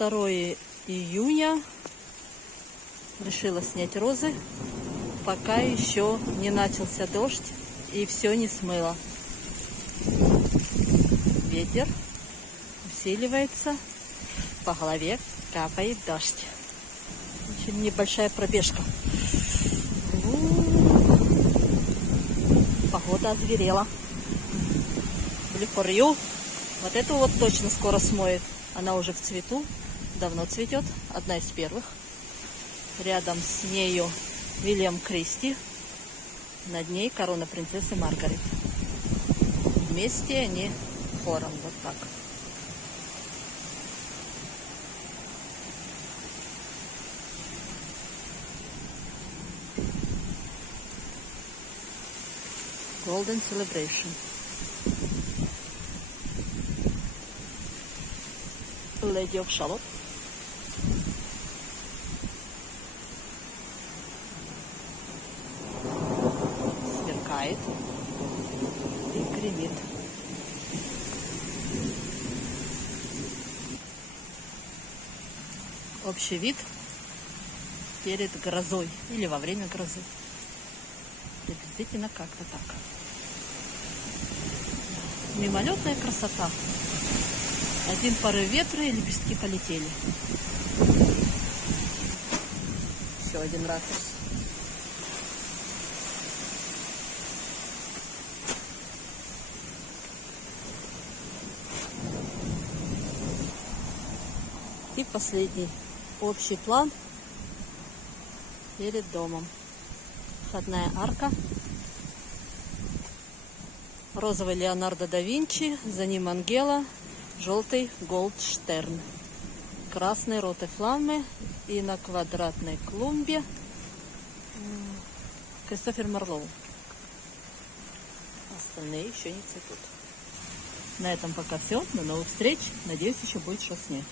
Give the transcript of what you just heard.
2 июня. Решила снять розы, пока еще не начался дождь и все не смыло. Ветер усиливается, по голове капает дождь. Очень небольшая пробежка. Погода озверела. Блифорью. Вот эту вот точно скоро смоет. Она уже в цвету, давно цветет, одна из первых. Рядом с нею Вильям Кристи, над ней корона принцессы Маргарет. Вместе они хором, вот так. Golden Celebration. Lady of Shalott. Сверкает и гремит. Общий вид перед грозой или во время грозы. Приблизительно как-то так. Мимолетная красота. Один порыв ветра, и лепестки полетели. Еще один ракурс. И последний общий план перед домом. Входная арка. Розовый Леонардо да Винчи, за ним Ангела, желтый Голдштерн, красный Роте Фламме и на квадратной клумбе Кристофер Марлоу. Остальные еще не цветут. На этом пока все. До новых встреч. Надеюсь, еще будет что снять.